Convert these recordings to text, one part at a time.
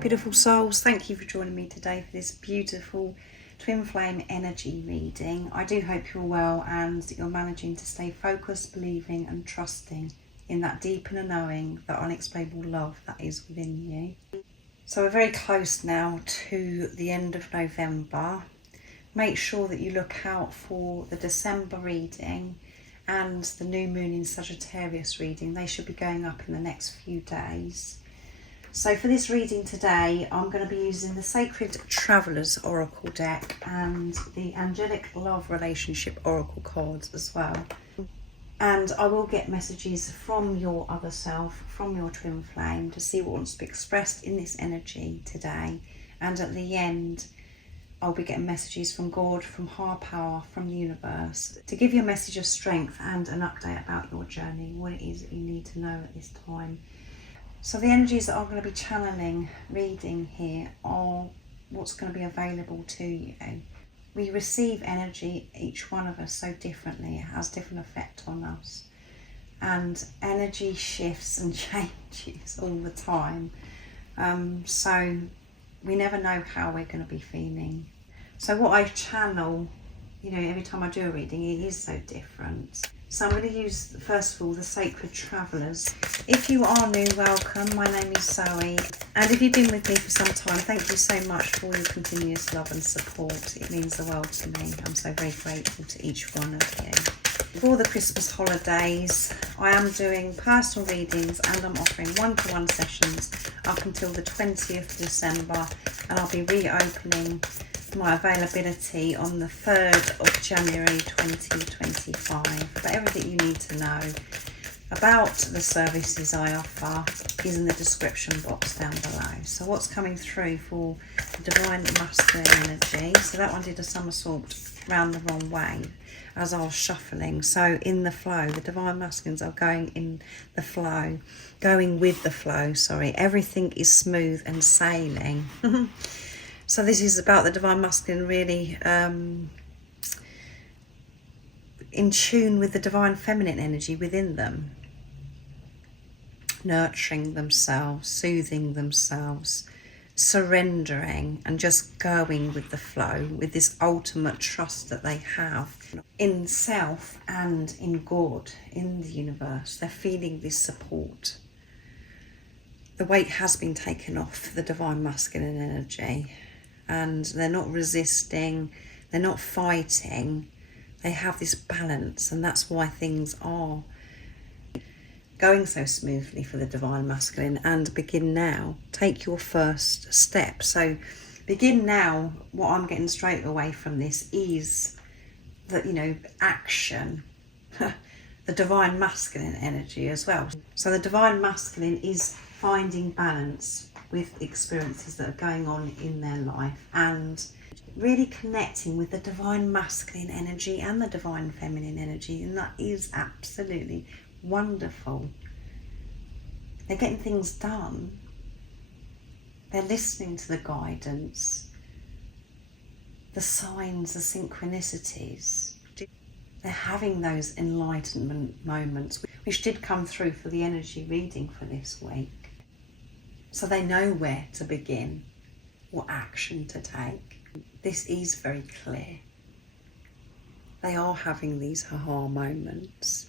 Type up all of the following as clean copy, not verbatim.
beautiful souls, thank you for joining me today for this beautiful twin flame energy reading. I do hope you're well and that you're managing to stay focused, believing and trusting in that deep inner knowing, that unexplainable love that is within you. So we're very close now to the end of November. Make sure that you look out for the December reading and the new moon in Sagittarius reading. They should be going up in the next few days. So for this reading today, I'm going to be using the Sacred Traveller's Oracle deck and the Angelic Love Relationship Oracle cards as well. And I will get messages from your other self, from your twin flame, to see what wants to be expressed in this energy today. And at the end, I'll be getting messages from God, from higher power, from the universe, to give you a message of strength and an update about your journey, what it is that you need to know at this time. So the energies that I'm going to be channeling, reading here, are what's going to be available to you. We receive energy, each one of us, so differently. It has different effect on us. And energy shifts and changes all the time. So we never know how we're going to be feeling. So what I channel, every time I do a reading, it is so different. So I'm going to use, first of all, the Sacred Travellers. If you are new, welcome. My name is Zoe. And if you've been with me for some time, thank you so much for your continuous love and support. It means the world to me. I'm so very grateful to each one of you. For the Christmas holidays, I am doing personal readings and I'm offering one-to-one sessions up until the 20th of December. And I'll be reopening my availability on the 3rd of January 2025. But everything you need to know about the services I offer is in the description box down below. So what's coming through for the Divine Masculine energy? So that one did a somersault round the wrong way as I was shuffling. So in the flow, the Divine Masculines are going in the flow, going with the flow, sorry. Everything is smooth and sailing. So this is about the Divine Masculine really in tune with the Divine Feminine energy within them. Nurturing themselves, soothing themselves, surrendering and just going with the flow, with this ultimate trust that they have in self and in God, in the universe. They're feeling this support. The weight has been taken off the Divine Masculine energy. And they're not resisting, they're not fighting, they have this balance, and that's why things are going so smoothly for the Divine Masculine. And begin now, take your first step. So begin now, what I'm getting straight away from this is that, action, the Divine Masculine energy as well. So the Divine Masculine is finding balance with experiences that are going on in their life and really connecting with the Divine Masculine energy and the Divine Feminine energy, and that is absolutely wonderful. They're getting things done. They're listening to the guidance, the signs, the synchronicities. They're having those enlightenment moments, which did come through for the energy reading for this week. So they know where to begin, what action to take. This is very clear. They are having these aha moments,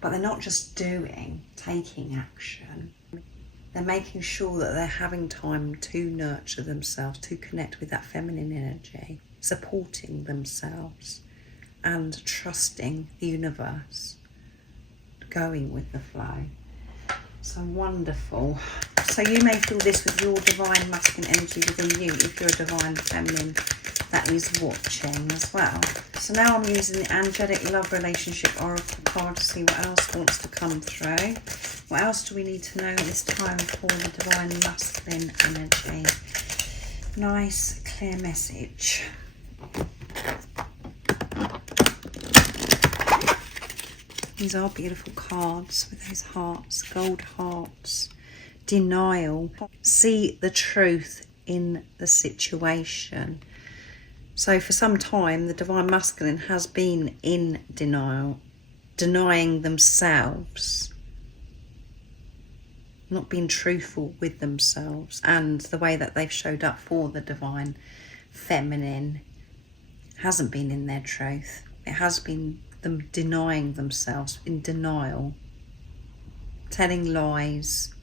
but they're not just taking action. They're making sure that they're having time to nurture themselves, to connect with that feminine energy, supporting themselves and trusting the universe, going with the flow. So wonderful. So you may feel this with your Divine Masculine energy within you if you're a Divine Feminine that is watching as well. So now I'm using the Angelic Love Relationship Oracle card to see what else wants to come through. What else do we need to know at this time for the Divine Masculine energy? Nice, clear message. These are beautiful cards with those hearts, gold hearts. Denial. See the truth in the situation. So for some time, the Divine Masculine has been in denial, denying themselves not being truthful with themselves, and the way that they've showed up for the divine feminine hasn't been in their truth. It has been them denying themselves, in denial, telling lies,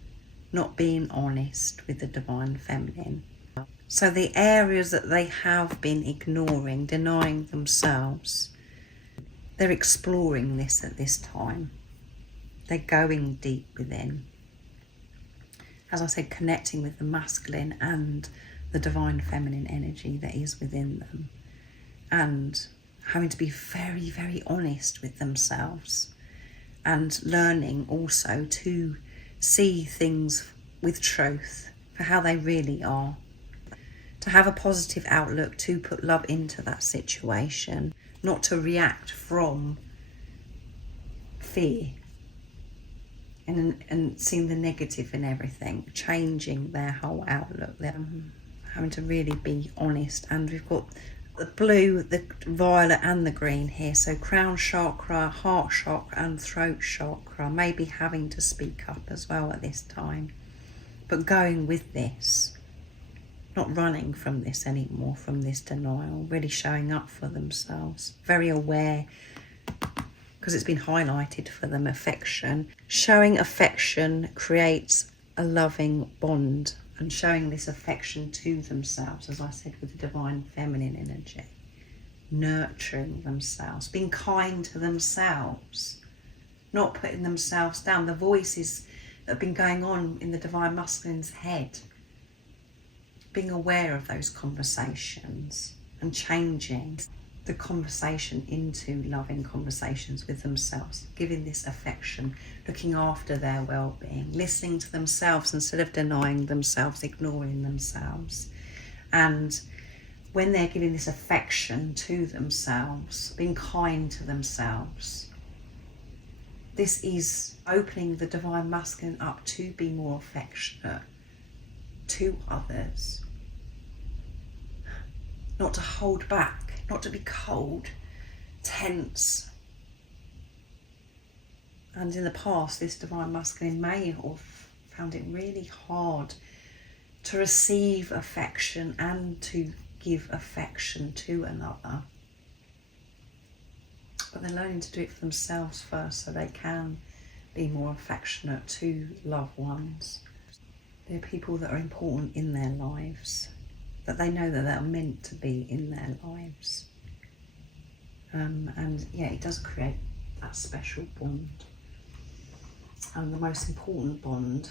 not being honest with the divine feminine. So the areas that they have been ignoring, denying themselves, they're exploring this at this time. They're going deep within. As I said, connecting with the masculine and the divine feminine energy that is within them, and having to be very, very honest with themselves, and learning also to see things with truth for how they really are, to have a positive outlook, to put love into that situation, not to react from fear and seeing the negative in everything, changing their whole outlook. They're having to really be honest. And we've got the blue, the violet and the green here. So crown chakra, heart chakra and throat chakra, maybe having to speak up as well at this time. But going with this, not running from this anymore, from this denial, really showing up for themselves, very aware, because it's been highlighted for them, affection. Showing affection creates a loving bond, and showing this affection to themselves, as I said, with the divine feminine energy. Nurturing themselves, being kind to themselves, not putting themselves down. The voices that have been going on in the divine masculine's head, being aware of those conversations and changing the conversation into loving conversations with themselves, giving this affection, looking after their well-being, listening to themselves instead of denying themselves, ignoring themselves. And when they're giving this affection to themselves, being kind to themselves, this is opening the divine masculine up to be more affectionate to others, not to hold back, not to be cold, tense. And in the past, this divine masculine may have found it really hard to receive affection and to give affection to another. But they're learning to do it for themselves first, so they can be more affectionate to loved ones. They're people that are important in their lives, that they know that they're meant to be in their lives. And yeah, it does create that special bond. And the most important bond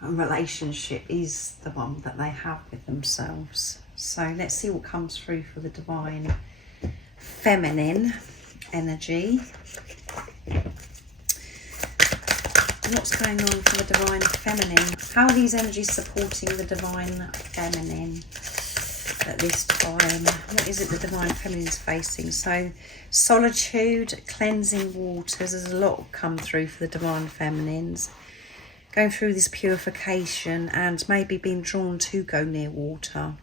and relationship is the one that they have with themselves. So let's see what comes through for the divine feminine energy. What's going on for the divine feminine? How are these energies supporting the divine feminine at this time? What is it the divine feminine is facing? So solitude, cleansing waters, there's a lot come through for the divine feminines. Going through this purification and maybe being drawn to go near water,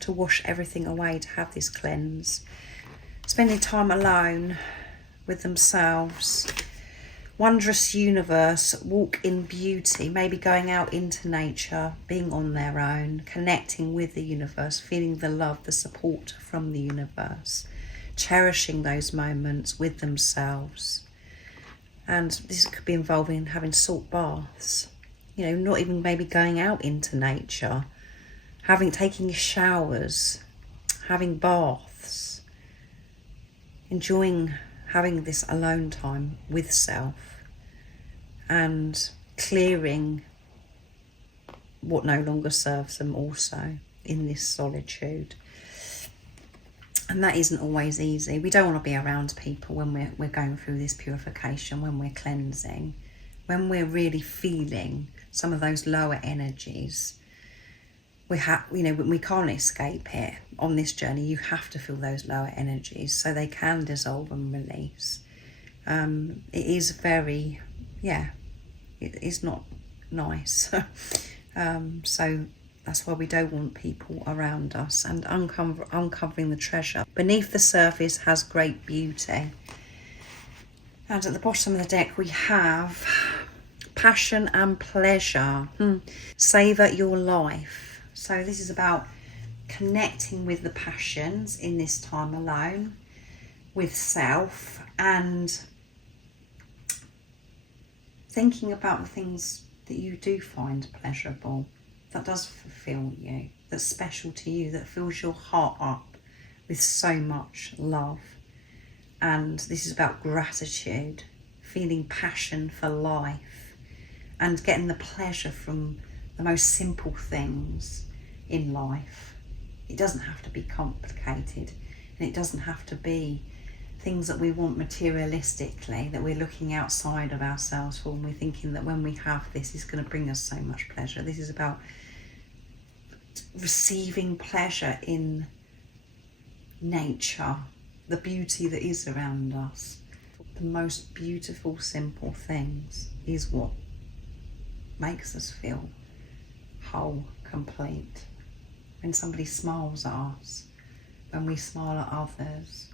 to wash everything away, to have this cleanse. Spending time alone with themselves. Wondrous universe, walk in beauty, maybe going out into nature, being on their own, connecting with the universe, feeling the love, the support from the universe, cherishing those moments with themselves. And this could be involving having salt baths, you know, not even maybe going out into nature, taking showers, having baths, enjoying having this alone time with self and clearing what no longer serves them also in this solitude. And that isn't always easy. We don't want to be around people when we're going through this purification, when we're cleansing, when we're really feeling some of those lower energies. We can't escape it on this journey. You have to feel those lower energies so they can dissolve and release. It is very, it is not nice. So that's why we don't want people around us. And uncovering the treasure beneath the surface has great beauty. And at the bottom of the deck we have passion and pleasure. Savor your life. So this is about connecting with the passions in this time alone, with self, and thinking about the things that you do find pleasurable, that does fulfill you, that's special to you, that fills your heart up with so much love. And this is about gratitude, feeling passion for life, and getting the pleasure from the most simple things in life. It doesn't have to be complicated, and it doesn't have to be things that we want materialistically, that we're looking outside of ourselves for, and we're thinking that when we have this, it's going to bring us so much pleasure. This is about receiving pleasure in nature, the beauty that is around us. The most beautiful, simple things is what makes us feel whole, complete. When somebody smiles at us, when we smile at others,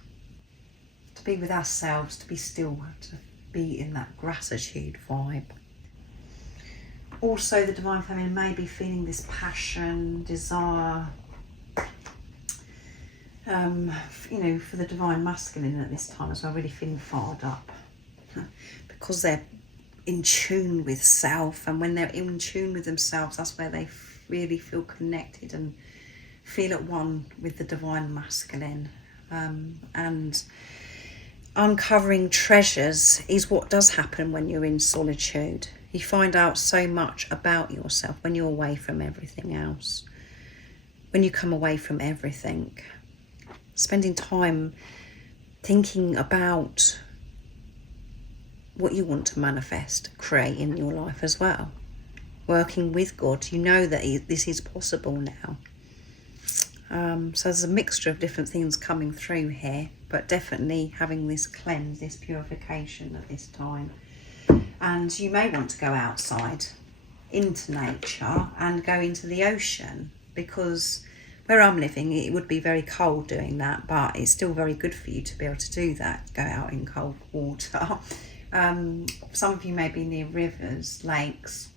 to be with ourselves, to be still, to be in that gratitude vibe. Also, the Divine Feminine may be feeling this passion, desire, for the Divine Masculine at this time as well, really feeling fired up because they're in tune with self, and when they're in tune with themselves, that's where they really feel connected and feel at one with the Divine Masculine. And uncovering treasures is what does happen when you're in solitude. You find out so much about yourself when you're away from everything else, when you come away from everything. Spending time thinking about what you want to manifest, create in your life as well. Working with God, you know that this is possible now. So there's a mixture of different things coming through here, but definitely having this cleanse, this purification at this time. And you may want to go outside into nature and go into the ocean, because where I'm living, it would be very cold doing that, but it's still very good for you to be able to do that, go out in cold water. Some of you may be near rivers, lakes,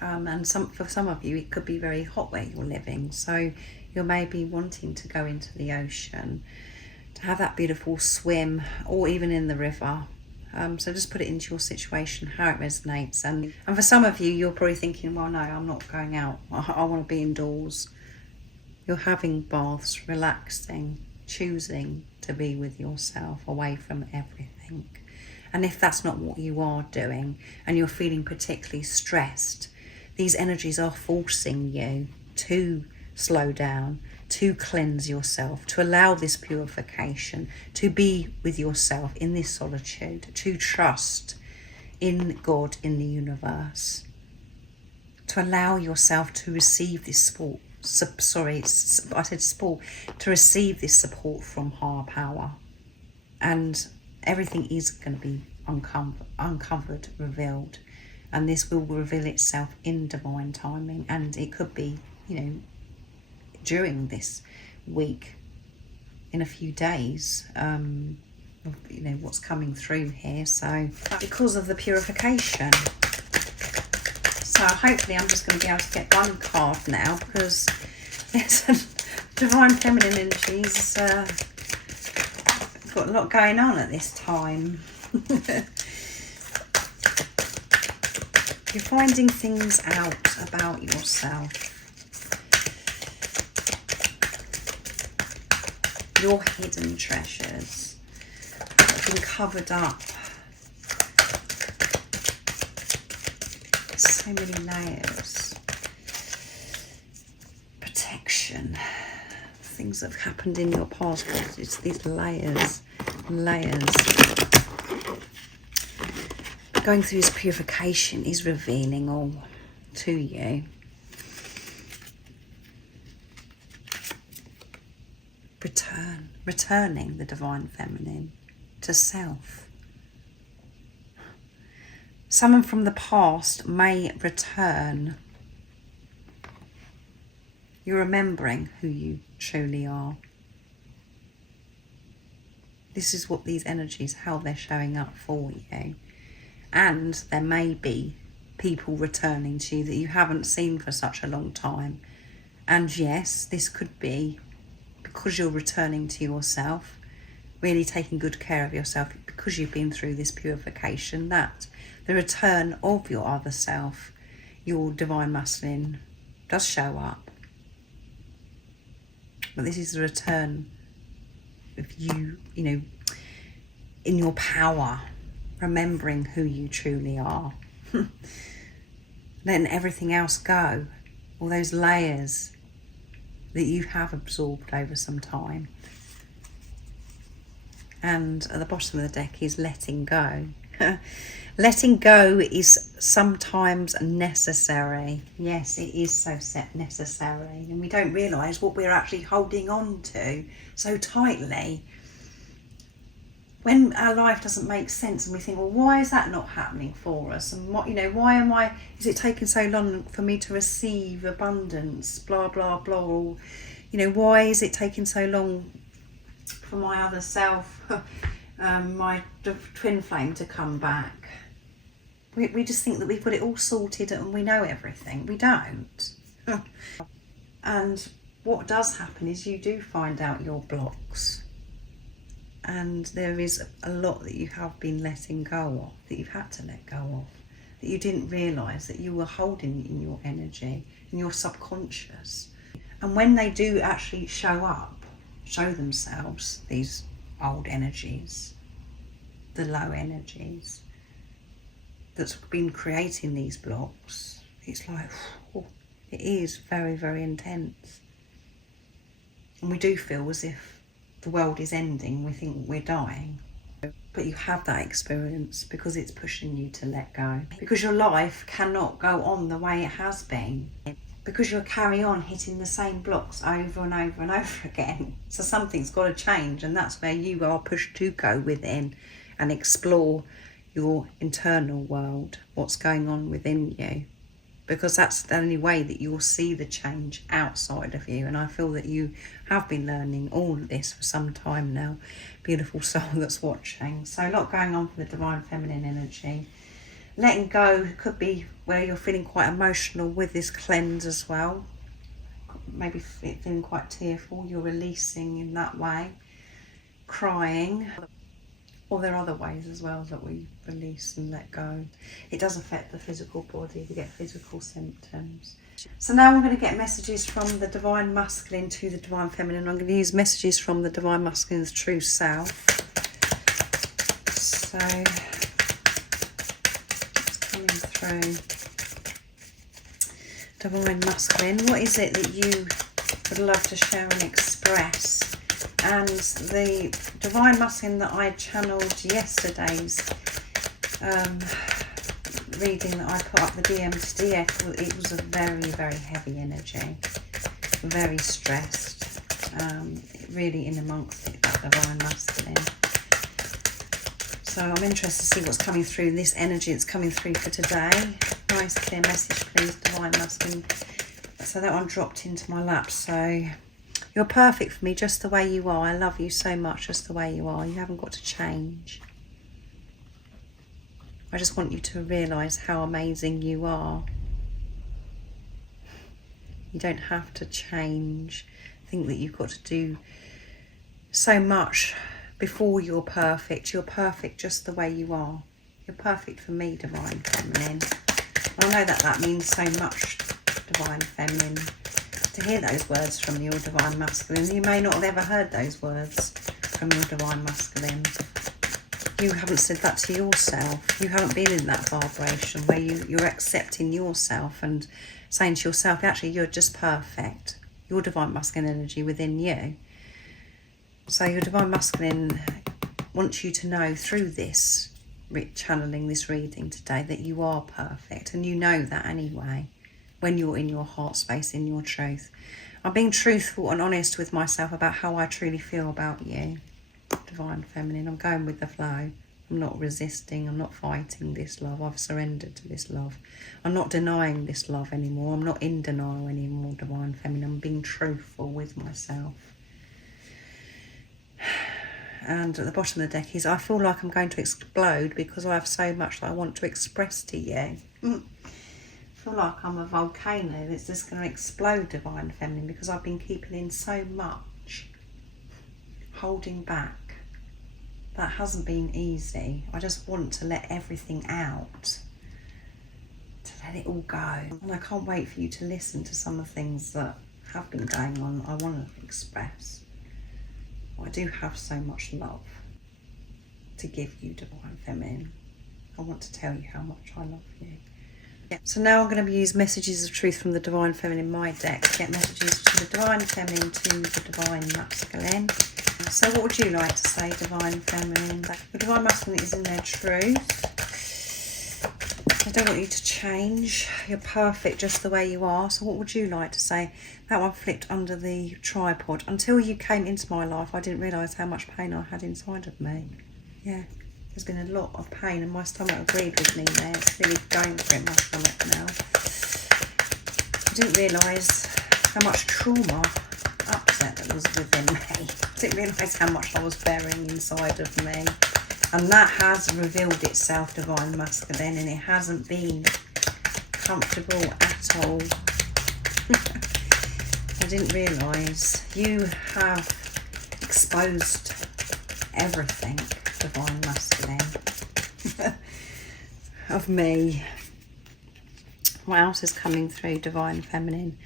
and for some of you it could be very hot where you're living, so you may be wanting to go into the ocean, to have that beautiful swim, or even in the river. So just put it into your situation, how it resonates. And for some of you, you're probably thinking, well, no, I'm not going out, I want to be indoors. You're having baths, relaxing, choosing to be with yourself, away from everything. And if that's not what you are doing, and you're feeling particularly stressed, these energies are forcing you to slow down, to cleanse yourself, to allow this purification, to be with yourself in this solitude, to trust in God, in the universe, to allow yourself to receive this support. To receive this support from higher power, and everything is going to be uncovered, revealed, and this will reveal itself in divine timing. And it could be, during this week, in a few days, what's coming through here. So because of the purification. So hopefully I'm just going to be able to get one card now, because there's a Divine Feminine energies got a lot going on at this time. You're finding things out about yourself. Your hidden treasures that have been covered up. So many layers. Protection. Things that have happened in your past. It's these layers and layers. Going through this purification is revealing all to you. Returning the Divine Feminine to self. Someone from the past may return. You're remembering who you truly are. This is what these energies, how they're showing up for you. And there may be people returning to you that you haven't seen for such a long time. And yes, this could be because you're returning to yourself, really taking good care of yourself, because you've been through this purification, that the return of your other self, your divine masculine, does show up. But this is the return of you, in your power, remembering who you truly are. Letting everything else go, all those layers that you have absorbed over some time. And at the bottom of the deck is letting go. Letting go is sometimes necessary. Yes, it is so necessary. And we don't realise what we're actually holding on to so tightly. When our life doesn't make sense and we think, well, why is that not happening for us? And what, why is it taking so long for me to receive abundance? Blah, blah, blah. Or, why is it taking so long for my other self, my twin flame to come back? We just think that we've got it all sorted and we know everything. We don't. And what does happen is you do find out your blocks. And there is a lot that you have been letting go of, that you've had to let go of, that you didn't realise that you were holding in your energy, in your subconscious. And when they do actually show themselves, these old energies, the low energies that's been creating these blocks, it's like, it is very, very intense. And we do feel as if the world is ending, we think we're dying. But you have that experience because it's pushing you to let go. Because your life cannot go on the way it has been. Because you'll carry on hitting the same blocks over and over and over again. So something's got to change, and that's where you are pushed to go within and explore your internal world, what's going on within you. Because that's the only way that you'll see the change outside of you. And I feel that you have been learning all of this for some time now. Beautiful soul that's watching. So a lot going on for the divine feminine energy. Letting go could be where you're feeling quite emotional with this cleanse as well. Maybe feeling quite tearful. You're releasing in that way. Crying. Or there are other ways as well that we release and let go. It does affect the physical body. We get physical symptoms. So now I'm going to get messages from the divine masculine to the divine feminine. I'm going to use messages from the divine masculine's true self. So it's coming through. Divine masculine, what is it that you would love to share and express? And the divine masculine that I channeled yesterday's reading that I put up the DM to DF, it was a very, very heavy energy, very stressed, really in amongst it, that divine masculine. So I'm interested to see what's coming through, this energy that's coming through for today. Nice clear message, please, divine masculine. So that one dropped into my lap. So you're perfect for me just the way you are. I love you so much just the way you are. You haven't got to change. I just want you to realise how amazing you are. You don't have to change. Think that you've got to do so much before you're perfect. You're perfect just the way you are. You're perfect for me, divine feminine. I know that means so much, divine feminine. To hear those words from your divine masculine. You may not have ever heard those words from your divine masculine. You haven't said that to yourself. You haven't been in that vibration where you're accepting yourself and saying to yourself, actually, you're just perfect. Your divine masculine energy within you. So your divine masculine wants you to know through this, channeling this reading today, that you are perfect. And you know that anyway. When you're in your heart space, in your truth. I'm being truthful and honest with myself about how I truly feel about you, divine feminine. I'm going with the flow. I'm not resisting. I'm not fighting this love. I've surrendered to this love. I'm not denying this love anymore. I'm not in denial anymore, divine feminine. I'm being truthful with myself. and at the bottom of the deck is, I feel like I'm going to explode because I have so much that I want to express to you. I feel like I'm a volcano that's just going to explode, Divine Feminine, because I've been keeping in so much, holding back. That hasn't been easy. I just want to let everything out, to let it all go. And I can't wait for you to listen to some of the things that have been going on, I want to express. I do have so much love to give you, Divine Feminine. I want to tell you how much I love you. Yeah. So now I'm going to use messages of truth from the Divine Feminine in my deck. Get messages to the Divine Feminine, to the Divine Masculine. So what would you like to say, Divine Feminine? The Divine Masculine is in their truth. I don't want you to change. You're perfect just the way you are. So what would you like to say? That one flipped under the tripod. Until you came into my life, I didn't realise how much pain I had inside of me. Yeah, there's been a lot of pain, and my stomach agreed with me there. It's really going for it, my stomach now. I didn't realise how much trauma, upset that was within me. I didn't realise how much I was bearing inside of me. And that has revealed itself, Divine Masculine, and it hasn't been comfortable at all. I didn't realise. You have exposed everything, Divine Masculine, of me. What else is coming through, Divine Feminine?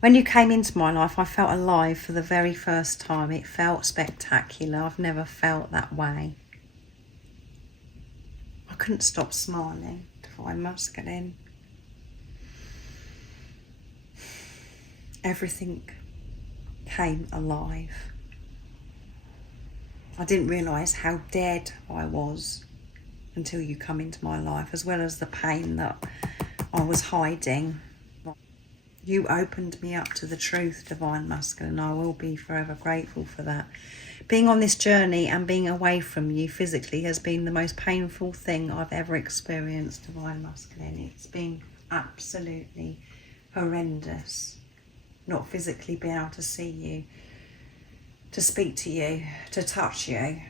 When you came into my life, I felt alive for the very first time. It felt spectacular. I've never felt that way. I couldn't stop smiling, Divine Masculine. Everything came alive. I didn't realise how dead I was until you come into my life, as well as the pain that I was hiding. You opened me up to the truth, Divine Masculine. I will be forever grateful for that. Being on this journey and being away from you physically has been the most painful thing I've ever experienced, Divine Masculine. It's been absolutely horrendous. Not physically being able to see you, to speak to you, to touch you.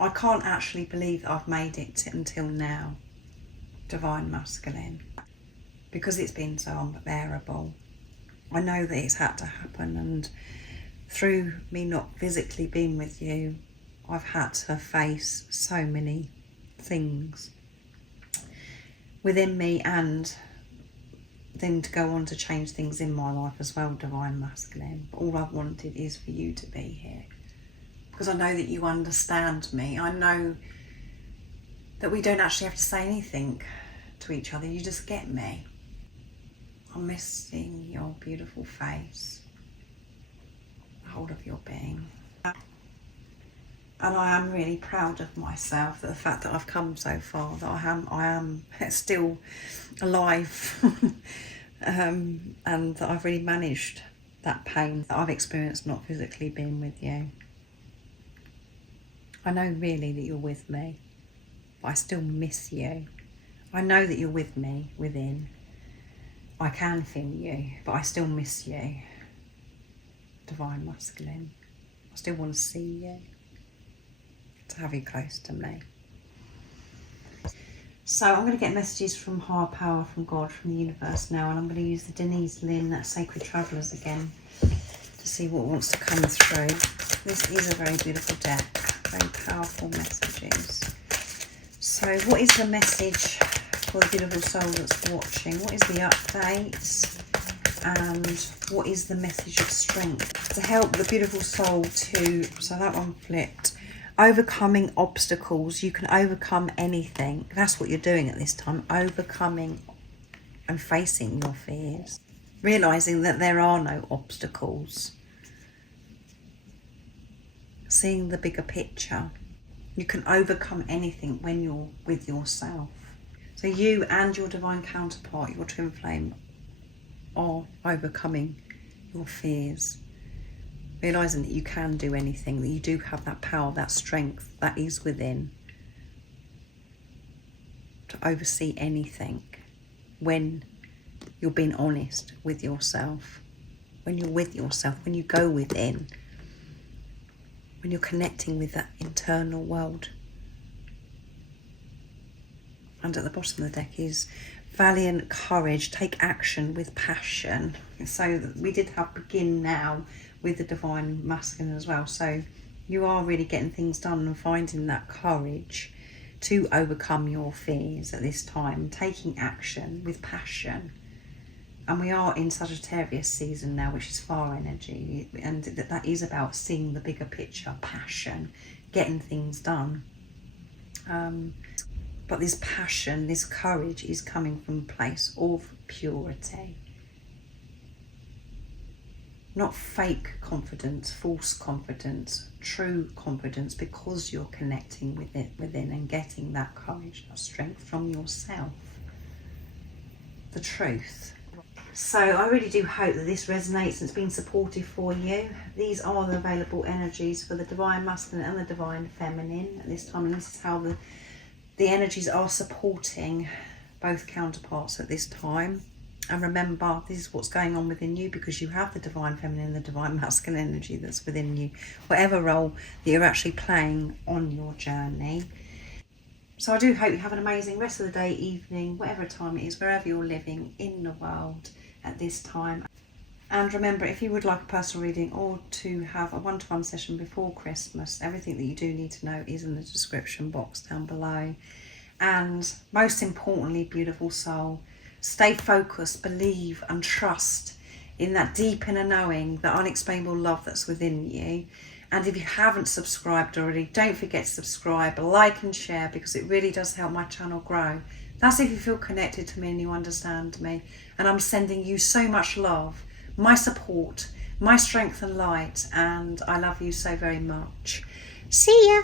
I can't actually believe that I've made it until now, Divine Masculine, because it's been so unbearable. I know that it's had to happen, and through me not physically being with you, I've had to face so many things within me, and then to go on to change things in my life as well, Divine Masculine. But all I've wanted is for you to be here, because I know that you understand me. I know that we don't actually have to say anything to each other. You just get me. I'm missing your beautiful face, the whole of your being. And I am really proud of myself, that the fact that I've come so far, that I am still alive, and that I've really managed that pain that I've experienced not physically being with you. I know really that you're with me, but I still miss you. I know that you're with me within. I can feel you, but I still miss you, Divine Masculine. I still want to see you, to have you close to me. So I'm going to get messages from higher power, from God, from the universe now, and I'm going to use the Denise Lynn Sacred Travellers again to see what wants to come through. This is a very beautiful deck, very powerful messages. So what is the message for the beautiful soul that's watching? What is the update? And what is the message of strength to help the beautiful soul to, so that one flipped, overcoming obstacles? You can overcome anything. That's what you're doing at this time, overcoming and facing your fears, realizing that there are no obstacles, seeing the bigger picture. You can overcome anything when you're with yourself. So you and your divine counterpart, your twin flame, are overcoming your fears, realising that you can do anything, that you do have that power, that strength that is within to oversee anything when you're being honest with yourself, when you're with yourself, when you go within. when you're connecting with that internal world. And at the bottom of the deck is valiant courage, take action with passion. So we did have begin now with the divine masculine as well. So you are really getting things done and finding that courage to overcome your fears at this time, taking action with passion. And we are in Sagittarius season now, which is fire energy, and that is about seeing the bigger picture, passion, getting things done. But this passion, this courage is coming from a place of purity. Not fake confidence, false confidence, true confidence, because you're connecting with it within and getting that courage, that strength from yourself. The truth. So I really do hope that this resonates and it's been supportive for you. These are the available energies for the divine masculine and the divine feminine at this time, and this is how the energies are supporting both counterparts at this time. And remember, this is what's going on within you, because you have the divine feminine and the divine masculine energy that's within you, whatever role that you're actually playing on your journey. So I do hope you have an amazing rest of the day, evening, whatever time it is, wherever you're living in the world at this time. And remember, if you would like a personal reading or to have a one-to-one session before Christmas, everything that you do need to know is in the description box down below. And most importantly, beautiful soul, stay focused, believe and trust in that deep inner knowing, that unexplainable love that's within you. And if you haven't subscribed already, don't forget to subscribe, like and share, because it really does help my channel grow. That's if you feel connected to me and you understand me. And I'm sending you so much love, my support, my strength and light, and I love you so very much. See ya!